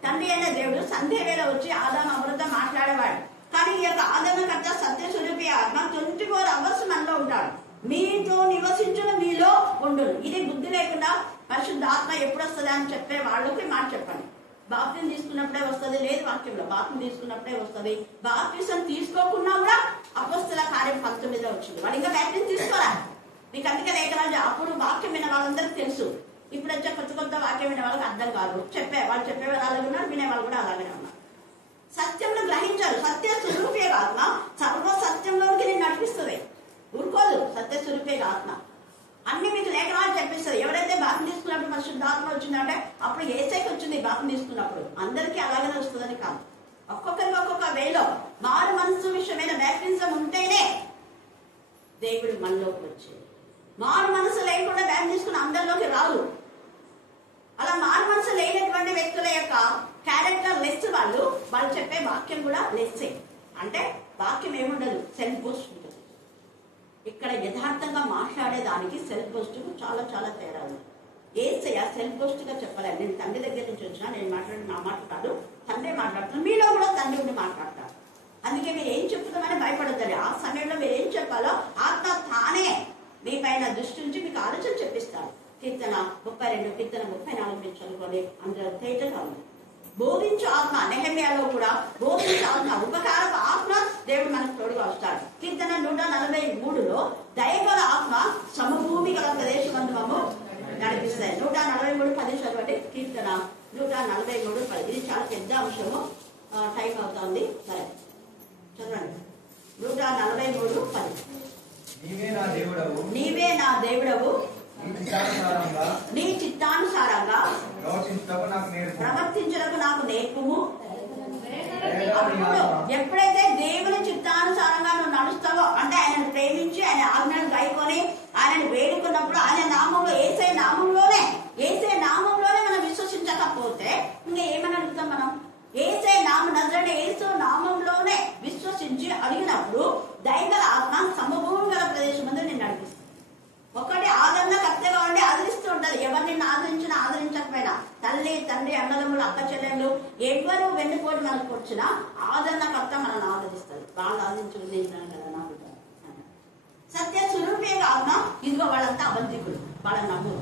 తండ్రి అయిన దేవుడు సంధ్య వేళ వచ్చి ఆదాము అమృత మాట్లాడేవాడు. కానీ ఈ యొక్క ఆదరణకర్త సత్య స్వరూపి ఆత్మ 24 hours మనలో ఉంటాడు. మీతో నివసించును, మీలో ఉండును. ఇది బుద్ధి లేకుండా పరిశుద్ధ ఆత్మ ఎప్పుడు వస్తుంది అని చెప్పే వాళ్ళకి మాట చెప్పండి. బాప్తిజం తీసుకున్నప్పుడే వస్తుంది, లేదు వాక్యంలో బాప్తిజం తీసుకున్నప్పుడే వస్తుంది. బాప్తిజం తీసుకోకుండా కూడా అపొస్తల కార్యం 19 వచ్చింది. వాళ్ళు ఇంకా బాప్తిజం తీసుకోరా? మీకు అందుకే లేఖనాలు అప్పుడు వాక్యం విన్న వాళ్ళందరికీ తెలుసు. ఇప్పుడు వచ్చే కొత్త వాక్యం వినే వాళ్ళకి అర్థం కాదు. వాళ్ళు చెప్పేవాళ్ళు అలాగే ఉన్నారు, వినేవాళ్ళు కూడా అలాగే ఉన్నారు. సత్యంలో గ్రహించారు. సత్య స్వరూపే ఆత్మ సర్వ సత్యంలోకి నేను నడిపిస్తుంది, ఊరుకోదు. సత్య స్వరూపే ఆత్మ అన్ని మీకు లేఖనాలు చెప్పిస్తుంది. ఎవరైతే బాప్తిజం తీసుకున్నప్పుడు పరిశుద్ధాత్మ వచ్చిందంటే అప్పుడు యేసయ్యకి వచ్చింది. బాప్తిజం తీసుకున్నప్పుడు అందరికీ అలాగనే వస్తుందని కాదు, ఒక్కొక్కరికి ఒక్కొక్క వేలో మారు మనసు విషయమైన బాప్తిజం ఉంటేనే దేవుడు మనలోకి వచ్చేది. మారు మనసు లేకుండా బాప్తిజం తీసుకుని అందరిలోకి రాదు. అలా మారు మనసు లేనటువంటి వ్యక్తుల యొక్క క్యారెక్టర్ లెస్. వాళ్ళు చెప్పే వాక్యం కూడా లెస్సే. అంటే వాక్యం ఏముండదు, సెల్ఫ్ బూస్ట్ ఉంటుంది. ఇక్కడ యథార్థంగా మాట్లాడేదానికి సెల్ఫ్ బూస్ట్ చాలా చాలా తేడా ఉంది. యేసయ్య సెల్ఫ్ బూస్ట్ గా చెప్పలేదు. నేను తండ్రి దగ్గర నుంచి వచ్చినా, నేను మాట్లాడిన నా మాట కాదు, తండ్రి మాట్లాడుతున్నాను. మీలో కూడా తండ్రి ఉండి మాట్లాడతారు. అందుకే మీరు ఏం చెప్తామని భయపడతారు. ఆ సమయంలో మీరు ఏం చెప్పాలో ఆత్మ తానే మీ పైన దృష్టి నుంచి మీకు ఆలోచన చెప్పిస్తాడు. కీర్తన 32, కీర్తన 34 మీరు చదువుకోండి. అందులో తేటగా ఉంది. బోధించు ఆత్మ, నెహెమ్యాలో కూడా బోధించు ఆత్మ, ఉపకారపు ఆత్మ దేవుడు మనకు తోడుగా వస్తాడు. కీర్తన 143లో దయగల ఆత్మ సమభూమి గల ప్రదేశమందు నడిపిస్తాయి. 143:10 చదవండి. కీర్తన 143:10. ఇది చాలా పెద్ద అంశము, టైం అవుతుంది. సరే చదవండి. 143:10. నీవే నా దేవుడవు, నీ చిత్తానుసారంగా ప్రవర్తించడానికి నాకు నేర్పుము. అప్పుడు ఎప్పుడైతే దేవుని చిత్తానుసారంగా నువ్వు నడుస్తావో, అంటే ఆయనను ప్రేమించి ఆయన ఆజ్ఞను గైకొని ఆయనను వేడుకున్నప్పుడు ఆయన నామంలో, యేసయ్య నామంలోనే మనం విశ్వసించకపోతే ఇంకా ఏమని అడుగుతాం మనం? యేసయ్య నామం, నజరేయుడైన యేసు నామంలోనే విశ్వసించి అడిగినప్పుడు దైవగల ఆత్మ సమభూమి గల ప్రదేశం ముందు నేను నడిపిస్తాను. ఒకటి ఆదరణ కర్తగా ఉండి ఆదరిస్తూ ఉంటది. ఎవరిని ఆదరించినా ఆదరించకపోయినా, తల్లి తండ్రి అన్నదమ్ములు అక్క చెల్లెళ్ళు ఎవరు వెన్నుపోటు మనకు వచ్చినా ఆదరణకర్త మనల్ని ఆదరిస్తారు. వాళ్ళు ఆదరించుకుని కదా నాకు సత్య స్వరూపే ఆత్మ. ఇదిగో వాళ్ళంతా అబద్ధికులు, వాళ్ళని నమ్ము,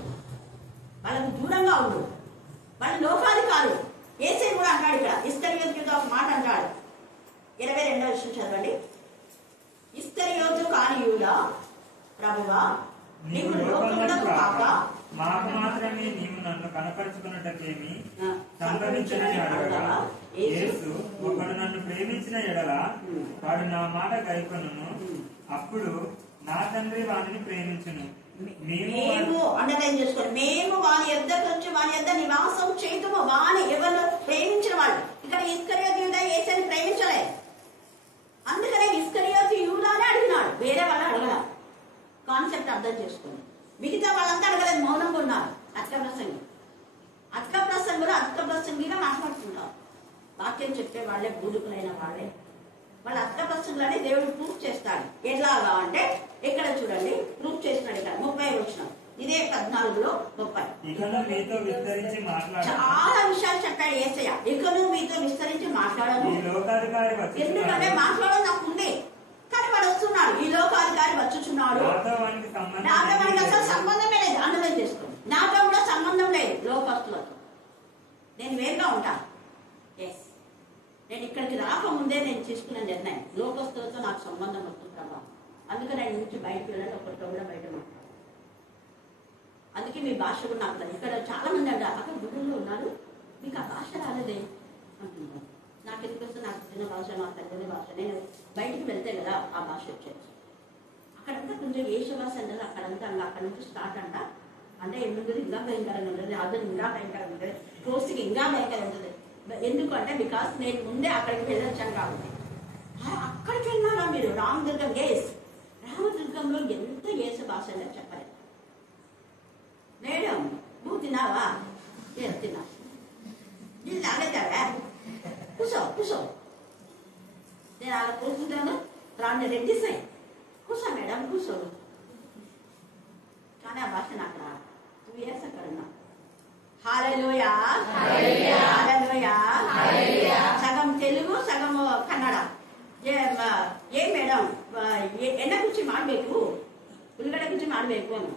వాళ్ళకు దూరంగా ఉండు, వాళ్ళ లోకాలు కాదు. యేసయ్య కూడా అంటాడు ఇక్కడ, ఇస్కరియోతుతో ఒక మాట అంటాడు. 22వ విషయం చదవండి. ఇస్కరియోతు కాని యూదా, ప్రభువా నీవు లోకమునకు కాక మాకు మాత్రమే నీవు నన్ను కనపరుచుకున్నటకేమి సంభవించని అడగగా, యేసు ఒకడు నన్ను ప్రేమించిన ఎడల వాడు నా మాట గైకొనును, అప్పుడు నా తండ్రి వాడిని ప్రేమించును. మేము అండర్లైన్ చేసుకోండి. మేము వాని యొద్దకు వచ్చి వాని యొద్ద నివాసం చేతుము. వాని ఎవరు ప్రేమించిన వాళ్ళు. ఇక్కడ ఇస్కరియోతు యూదా యేసుని ప్రేమించలేదు. అందుకనే ఇస్కరియోతు యూదానే అడిగినాడు, వేరే వాళ్ళు అడగల. కాన్సెప్ట్ అర్థం చేసుకోండి. మిగతా వాళ్ళంతా అడగలేదు, మౌనంగా ఉన్నారు. అత్క ప్రసంగిగా మాట్లాడుతున్నారు. వాక్యం చెప్పే వాళ్ళే బూదుకులైన వాళ్ళే. వాళ్ళ అత్క ప్రసంగులని దేవుడు ప్రూఫ్ చేస్తాడు. ఎలాగా అంటే ఇక్కడ చూడండి, ప్రూఫ్ చేస్తున్నాడు. ఇక్కడ 30 వచనం, ఇదే 14:30. చాలా విషయాలు చెప్పాడు యేసయ్య. ఇకను మీతో విస్తరించి మాట్లాడను. ఎందుకంటే మాట్లాడడం నాకు ఉంది, కానీ వాడు వస్తున్నాడు. ఈ లోకాధికారి వచ్చుచున్నాడు. నాతో మనకి అసలు సంబంధమే లేదు. అన్నదం చేసుకోండి. నాతో కూడా సంబంధం లేదు లోకస్తులతో. నేను వేరుగా ఉంటాను. ఎస్, నేను ఇక్కడికి రాకముందే నేను తీసుకున్న నిర్ణయం, లోకస్తులతో నాకు సంబంధం వస్తుంది ప్రభావం. అందుకే నేను నుంచి బయటకు వెళ్ళాలి, ఒకరితో కూడా బయట మాట్లాడాలి. అందుకే మీ భాష కూడా నాకు రాదు. ఇక్కడ చాలా మంది అంటారు, అక్కడ గురువులు ఉన్నారు, మీకు ఆ భాష రాలేదే అంటున్నారు. నాకు ఎందుకు వస్తే నాకు చిన్న భాష, మా తల్లి భాష. నేను బయటికి వెళ్తే కదా ఆ భాష వచ్చేది. అక్కడంతా కొంచెం ఏష భాష అంటారు. అక్కడంతా అక్కడ నుంచి స్టార్ట్ అంట. అంటే ఎందుకు ఇంకా భయంకరంగా ఉంటుంది, అర్థం ఇంకా భయంకరంగా ఉంటుంది, పోస్ట్కి ఇంకా భయంకరంగా ఉంటుంది. ఎందుకంటే బికాస్ నేను ముందే అక్కడికి వెళ్ళొచ్చాను కాబట్టి. అక్కడికి వెళ్ళినారా మీరు? రామదుర్గం రామదుర్గంలో ఎంత ఏసు భాష అనేది చెప్పలేదు. మేడం నువ్వు తిన్నావా? నేను తిన్నా. నేను తాగేతావా? కూసో నేను అలా కూర్చుంటాను. రాండి రెడ్డి సై కూర్చో మేడం కూర్చో. కానీ ఆ భాష నాకు రా 2 years అక్కడ ఉన్నా. హల్లెలూయా హల్లెలూయా. సగం తెలుగు సగం కన్నడ. ఏ మేడం ಎಣ್ಣೆ ಕುಚ್ಚಿ ಮಾಡಬೇಕು, ಉಳ್ಳಗಡೆ ಕುಚ್ಚಿ ಮಾಡಬೇಕು ಅನ್ನು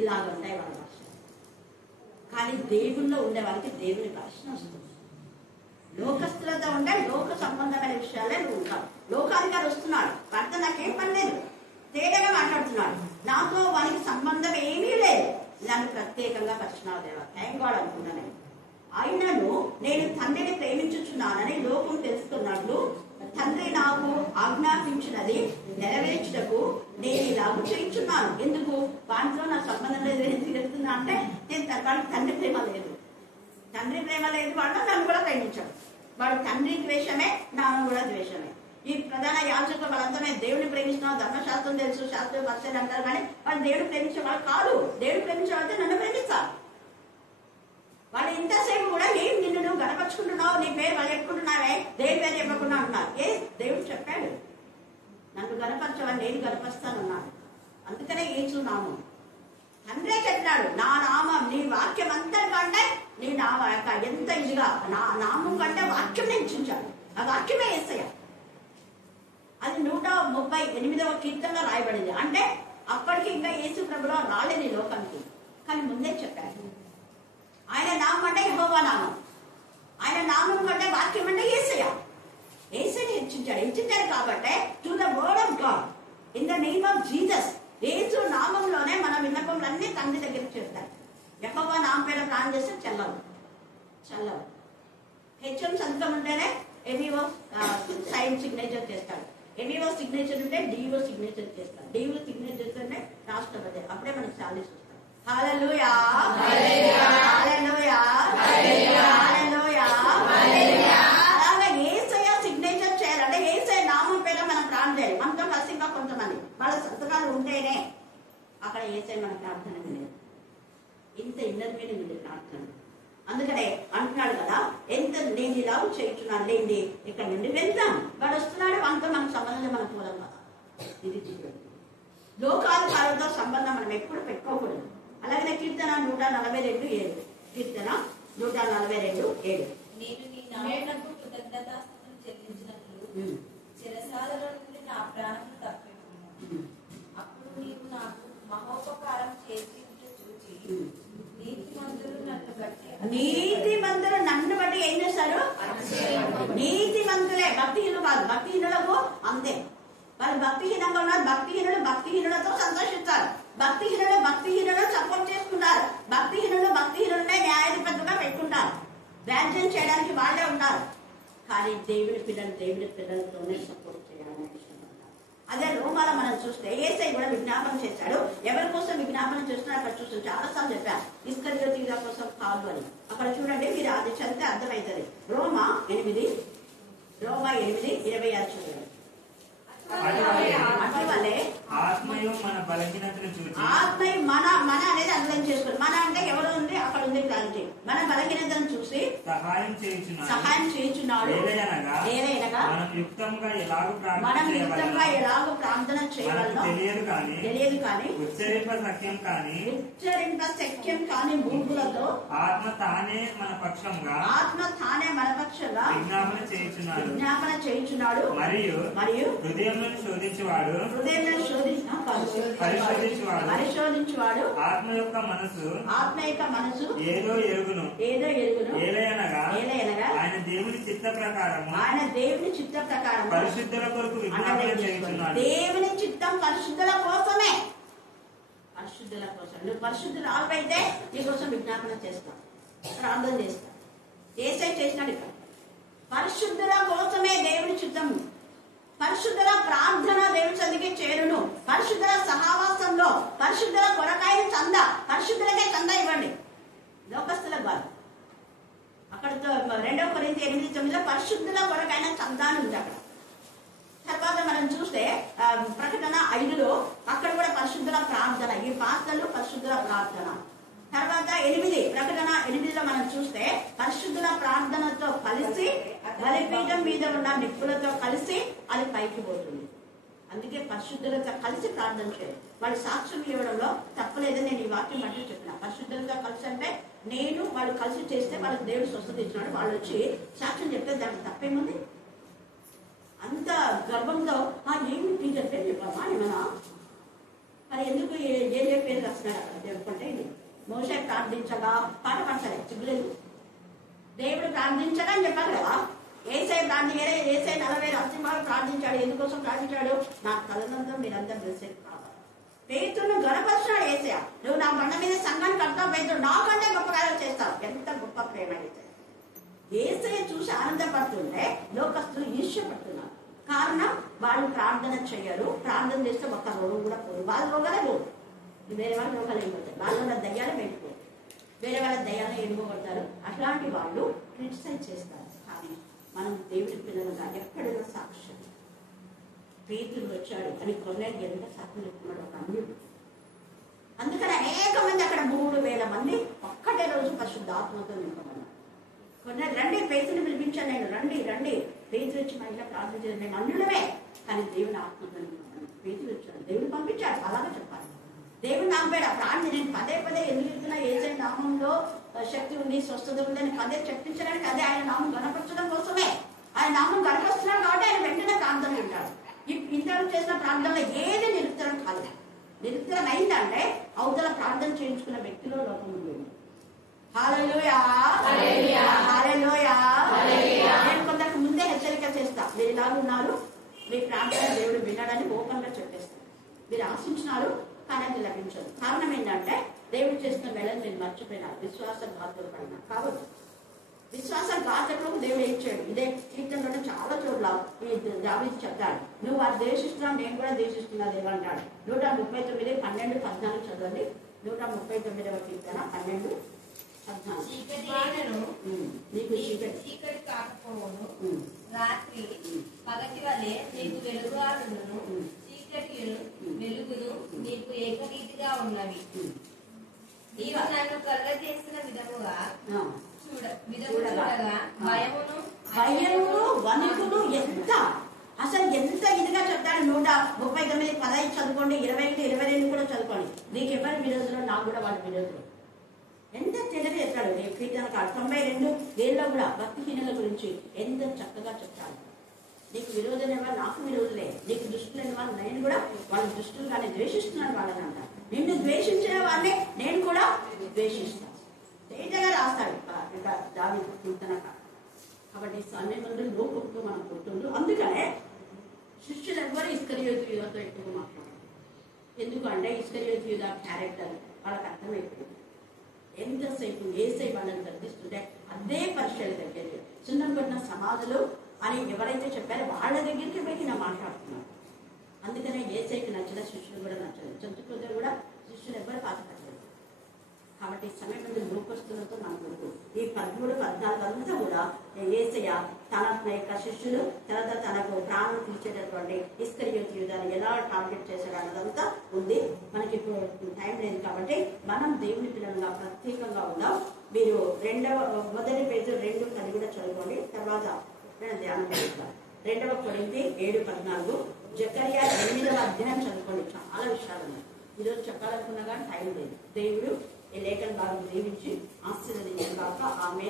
ఇలాగ ఉంటాయి వాళ్ళ భాష. కానీ దేవుల్లో ఉండే వాళ్ళకి దేవుని భాష వస్తుంది. లోకస్తులతో ఉంటే లోక సంబంధమైన విషయాలే ఉంటారు. లోకాధికారి వస్తున్నాడు, భర్త నాకేం పని లేదు, తేడాగా మాట్లాడుతున్నాడు, నాతో వానికి సంబంధం ఏమీ లేదు. నన్ను ప్రత్యేకంగా పరిశుద్ధ దేవ థ్యాంక్ గాడ్ అనుకున్నాను. అయినను నేను తండ్రిని ప్రేమించుచున్నానని లోకం తెలుసుకున్నట్లు తండ్రి నాకు ఆజ్ఞాపించినది నెరవేర్చుటకు నేను ఇలాగ చేయించున్నాను. ఎందుకు? వాటితో నా సంబంధం లేదు. ఎందుకు చెప్తున్నా అంటే నేను వాడికి తండ్రి ప్రేమ లేదు, వాడు నన్ను కూడా ప్రేమించాడు. వాడు తండ్రి ద్వేషమే, నాన్న కూడా ద్వేషమే. ఈ ప్రధాన యాజకులు వాళ్ళంతా దేవుడిని ప్రేమిస్తున్నాం, ధర్మశాస్త్రం తెలుసు, శాస్త్రం పరిచయం అంటారు, కానీ వాళ్ళు దేవుడు ప్రేమించేవాళ్ళు కాదు. దేవుడు ప్రేమించేవాళ్ళతో నన్ను ప్రేమిస్తారు. వాళ్ళు ఇంతసేపు కూడా ఏం నిన్ను నువ్వు గనపరుచుకుంటున్నావు, నీ పేరు వాళ్ళు చెప్పుకుంటున్నావే, దేని పేరు చెప్పకుండా అంటున్నారు. దేవుడు చెప్పాడు నన్ను గనపరచవని, నేను గనపరుస్తానన్నాడు. అందుకనే యేసు నామం తండ్రే చెప్పినాడు, నా నామం నీ వాక్యం అంతా కంటే నీ నామ ఎంత ఇదిగా నా నామం కంటే వాక్యం నేను ఇచ్చించాను. ఆ వాక్యమే యేసయ్య. అది 138వ కీర్తనలో రాయబడింది. అంటే అప్పటికి ఇంకా యేసు ప్రభులో రాలేని లోకానికి, కానీ ముందే చెప్పాడు. ఆయన నామం అంటే యెహోవా నామం, ఆయన నామం కంటే వాక్యం అంటే యేసయ్య. యేసయ్యని హెచ్చించాడు కాబట్టి to the word of God in the name of Jesus. Yesu నామంలోనే మన విన్నపములన్నీ తండ్రి దగ్గరికి చేస్తాయి. యెహోవా నామం పేరు ప్రాణం చేస్తే చల్లవు. హెచ్ఎం సంతకం ఉంటేనే ఎంఈఓ సైన్ సిగ్నేచర్ చేస్తాడు. ఎంఈఓ సిగ్నేచర్ ఉంటే డిఓ సిగ్నేచర్ చేస్తాడు. డిఓ సిగ్నేచర్ అంటే రాష్ట్రపతి. అప్పుడే మనకు సాలరీస్ వస్తాయి. హల్లెలూయా హల్లెలూయా హల్లెలూయా. అలాగే యేసయ్య సిగ్నేచర్ చేయాలంటే యేసయ్య నామం పేరు మనం ప్రార్థన చేయాలి. మనతో కలిసి ఇంకా కొంతమంది వాళ్ళ సంతకాలు ఉంటేనే అక్కడ యేసయ్య మన ప్రార్థన లేదు. ఇంత ఇన్నర్ మీనింగ్ ఉంది ప్రార్థన. అందుకనే అంటున్నాడు కదా, ఎంత నేను ఇలా చేయించున్నాను లేండి, ఇక్కడ నుండి వెళ్తాం. వాడు వస్తున్నాడు, మనతో మనకు సంబంధం మనం పోదాం కదా. ఇది జీవితం. లోకాధికారులతో సంబంధం మనం ఎప్పుడు పెట్టుకోకూడదు. అలాగే కీర్తన 142:7. కీర్తన 142:7. నేను నీ నామమునకు కృతజ్ఞతాస్తుతులు చెల్లించినట్లు చిరసాలలో నుండి నా ప్రాణమును తప్పెట్టుకున్నాను. అప్పుడు నీవు నాకు మహోపకారం చేసి చూచి నీతిమంతులు నన్ను బట్టి ఏం చేస్తారు? నీతిమంతులే, భక్తిహీనులు కాదు. భక్తిహీనులకు అంతే, వాళ్ళు భక్తిహీనంగా ఉన్నారు. భక్తిహీనులతో సంతోషిస్తారు. భక్తిహీనులు సపోర్ట్ చేసుకుంటారు. భక్తిహీనులనే న్యాయాధిపతిగా పెట్టుకుంటారు. వ్యాజ్యం చేయడానికి వాళ్ళే ఉంటారు. కానీ దేవుని పిల్లలతోనే సపోర్ట్ చేయాలని ఇష్టపడతారు. అదే రోమాలో మనం చూస్తే యేసయ్య కూడా విజ్ఞాపన చేశాడు. ఎవరి కోసం విజ్ఞాపన చేస్తున్నా అక్కడ చూస్తే చాలాసార్లు చెప్పారు, ఇస్కరియోతీయుల కోసం కాదు అని. అక్కడ చూడండి, మీరు అది చదివితే అర్థమవుతుంది. రోమా 8:26 చూడండి. అటువలే ఆత్మయు మన బలహీనతను చూసి, ఆత్మయు మన అనేది అర్థం చేసుకోండి. మన అంటే ఎవరు ఉంది అక్కడ ఉంది క్లారిటీ. మన బలహీనతను చూసి సహాయం చేయుచున్నాడు. ఏలయనగా మనం యుక్తంగా ఎలాగో ప్రార్థన చేయవలనో తెలియదు కానీ ఉచ్చరింప శక్యం కాని మూర్ఖులతో ఆత్మ తానే మన పక్షంగా విజ్ఞాపన చేయుచున్నాడు. మరియు హృదయములను శోధించువాడు పరిశోధించువాడు ఆత్మ యొక్క మనసు ఏదో ఎరుగును. ఏలయనగా ఆయన దేవుని చిత్త ప్రకారం పరిశుద్ధుల కొరకు విజ్ఞాపన చేయుచున్నాడు. దేవుని చిత్తం పరిశుద్ధుల కోసమే. నువ్వు పరిశుద్ధులు ఆల్వైతే నీకోసం విజ్ఞాపన చేస్తావు, ప్రార్థన చేస్తావు. యేసయ్య చేసినాడు ఇక్కడ. పరిశుద్ధుల కోసమే దేవుని చిత్తం. పరిశుద్ధుల ప్రార్థన దేవుని సన్నిధికి చేరును. పరిశుద్ధుల సహవాసంలో పరిశుద్ధుల కొరకాయ చంద, పరిశుద్ధులకే చంద ఇవ్వండి, లోకస్తులకు కాదు. అక్కడ 2 కొరింథీ 8:9 పరిశుద్ధుల కొరకైన చందాన్ని ఉంది అక్కడ. తర్వాత మనం చూస్తే ప్రకటన 5లో అక్కడ కూడా పరిశుద్ధుల ప్రార్థన, ఈ పాత్రలు పరిశుద్ధుల ప్రార్థన. తర్వాత 8 ప్రకటన 8లో మనం చూస్తే పరిశుద్ధుల ప్రార్థనతో కలిసి బలిపీఠం మీద ఉన్న నిప్పులతో కలిసి అది పైకి పోతుంది. అందుకే పరిశుద్ధులతో కలిసి ప్రార్థన చేయాలి. వాళ్ళు సాక్ష్యం ఇవ్వడంలో తప్పలేదని నేను ఈ వాక్యం బట్టి చెప్పిన. పరిశుద్ధులతో కలిసి అంటే నేను వాళ్ళు కలిసి చేస్తే వాళ్ళకి దేవుడు స్వస్థత ఇచ్చినాడు, వాళ్ళు వచ్చి సాక్ష్యం చెప్తే దానికి తప్పేముంది? అంత గర్వంతో ఏమి టీచర్ పేరు చెప్పామా ఏమన్నా, మరి ఎందుకు ఏ పేరు రాస్తున్నాడు అక్కడ దేవుకుంటే మోషే ప్రార్థించగా పాట పడతారు, చిగులేదు. దేవుడు ప్రార్థించగా అని చెప్పాలి కదా. ఏసై 40 అత్తిమాలు ప్రార్థించాడు. ఎందుకోసం ప్రార్థించాడు? నా తలనంతా మీరంతా తెలిసేది కావాలి. పేతును గణపరిచాడు ఏసయ్య. నువ్వు నా బండ మీద సంఘాన్ని కడతావు పేతుడు, నాకంటే గొప్ప కార్యాలు చేస్తావు. ఎంత గొప్ప ప్రేమ అయితే! ఏసయ్య చూసి ఆనందపడుతుంటే లోకస్తులు ఈర్ష్యపడుతున్నారు. కారణం వాళ్ళు ప్రార్థన చేయరు. ప్రార్థన చేస్తే ఒక్క రోగం కూడా పోదు. వాళ్ళ రోగాలే పోదు, వేరే వాళ్ళ రోగాలు అయిపోతాయి. వాళ్ళ దయ్యాలే పెట్టుకోరు, వేరే వాళ్ళ దయ్యాలే ఎన్నుకోబడతారు. అట్లాంటి వాళ్ళు క్రిటిసైజ్ చేస్తారు. కానీ మనం దేవుడి పిల్లలుగా ఎక్కడైనా సాక్ష్యం, పేతురు వచ్చాడు అని కొన్నేళ్ళు ఎంత సాక్ష్యం చెప్తున్నాడు ఒక అన్యుడు. అందుకని అనేక మంది అక్కడ 3000 మంది ఒక్కటే రోజు పరిశుద్ధాత్మతో నింపమన్నారు. కొన్నేళ్ళు రండి పేతుని పిలిపించాను నేను, రండి పేతురు వచ్చి మా ఇంట్లో ప్రార్థన చేయాలి. మేము అన్యుడమే కానీ దేవుని ఆత్మతో నింపమని పేతురు వచ్చాడు. దేవుడు పంపించాడు, అలాగే చెప్పాలి. దేవుడు నాంపేడు ఆ ప్రార్థన. నేను పదే ఎందుకు చెప్తున్నా, ఏసే నామంలో శక్తి ఉంది, స్వస్థత ఉంది అని పదే చెప్పించడానికి, అదే ఆయన నామం గణపరచడం కోసమే. ఆయన నామం గణపరుస్తున్నాడు కాబట్టి ఆయన వెంటనే ప్రార్థన అంటాడు. ఇంతవరకు చేసిన ప్రార్థనలో ఏది నిరుత్తరం కాదు. నిరుత్తరం అయిందంటే అవతల ప్రార్థన చేయించుకున్న వ్యక్తిలో లోపం ఉంది. హల్లెలూయా, హల్లెలూయా. నేను కొందరికి ముందే హెచ్చరిక చేస్తా, మీరు ఇలా ఉన్నారు, మీ ప్రార్థన దేవుడు వినడని ఓపెన్గా చెప్పేస్తాను. మీరు ఆశించినారు కానీ అది లభించదు. కారణం ఏంటంటే దేవుడు చేసిన వేళను నేను మర్చిపోయినాను, విశ్వాసఘాతులు పడినా. కాబట్టి విశ్వాసఘాతకులకు దేవుడు ఏం చేయడు. ఇదే కీర్తనలోనే చాలా చోట్ల ఈ దావీదు చెప్తాడు, నువ్వు వారు ద్వేషిస్తున్నావు, నేను కూడా ద్వేషిస్తున్నా దేవంటాడు. 139, 12, 14 చదవండి. 139వ కీర్తన 12, 14. నీకు చీకటి కాకపోవను, రాత్రి పగటి వలె నీకు వెలుగును, చీకటి వెలుగును నీకు ఏకరీతిగా ఉన్నవి. నీవు నన్ను కళ్ళ చేసిన విధముగా చూడగా భయమును వణుకును అసలు ఎంత ఇదిగా చెప్తాడు. 139, 15 చదువుకోండి, 21, 22 కూడా చదువుకోండి. నీకు ఎవరి విరోధులు, నాకు కూడా వాళ్ళ విరోధులు. ఎంత తెలివి చెప్తాడు. నీ కీర్తన 92 కూడా భక్తిహీనుల గురించి ఎంత చక్కగా చెప్తాడు. నీకు విరోధులు ఎవరు, నాకు విరోధులే. నీకు దుష్టులైన వాళ్ళు నేను కూడా వాళ్ళ దుష్టులు కానీ ద్వేషిస్తున్నాను వాళ్ళని అంటారు. నిన్ను ద్వేషించిన వారిని నేను కూడా ద్వేషిస్తాను. తేజగా రాస్తాడు ఇంకా దావీదు కీర్తన. కాబట్టి సమయంలో లోకంతో మనం పుట్టుండ్రు. అందుకనే శిష్యులు ఎవరు ఇస్కరియోతు యూదాతో ఎక్కువ మాట్లాడారు. ఎందుకంటే ఇస్కరియోతు యూదా క్యారెక్టర్ వాళ్ళకి అర్థమైపోయింది. ఎంతసేపు ఏసై వాళ్ళని గర్దిస్తుంటే అదే పరిచయాల దగ్గరికి సున్నం కొట్టిన సమాధులు అని ఎవరైతే చెప్పారో వాళ్ళ దగ్గరికి పోయి నా మాట్లాడుతున్నారు. అందుకనే ఏసైకి నచ్చిన శిష్యులు కూడా నచ్చలేదు. చంద్రుడు కూడా శిష్యులు ఎవరు బాధపడలేదు. కాబట్టి సమయంలో లోకస్తులతో మన కొడుకు ఈ 13, 14 అంతా కూడా ఏసయ్య తన యొక్క శిష్యులు తర్వాత తనకు ప్రాణం తీర్చేటటువంటి ఇస్కరియోతు యూదాను ఎలా టార్గెట్ చేశాడు అన్నదంతా ఉంది. మనకి ఇప్పుడు టైం లేదు కాబట్టి మనం దేవుని పిల్లలుగా ప్రత్యేకంగా ఉందాం. మీరు మొదటి పేజీ 2 కూడా చదువుకోండి. తర్వాత ధ్యానం చేస్తాం. 2 కొరింథీ 7:14, జకర్యా 8వ అధ్యాయం చదువుకోండి. చాలా విషయాలు ఉన్నాయి. ఈరోజు చెప్పాలనుకున్నా కానీ టైం లేదు. దేవుడు ఈ లేఖన భాగం దీవించి ఆశీర్వదించిన కాక ఆమె.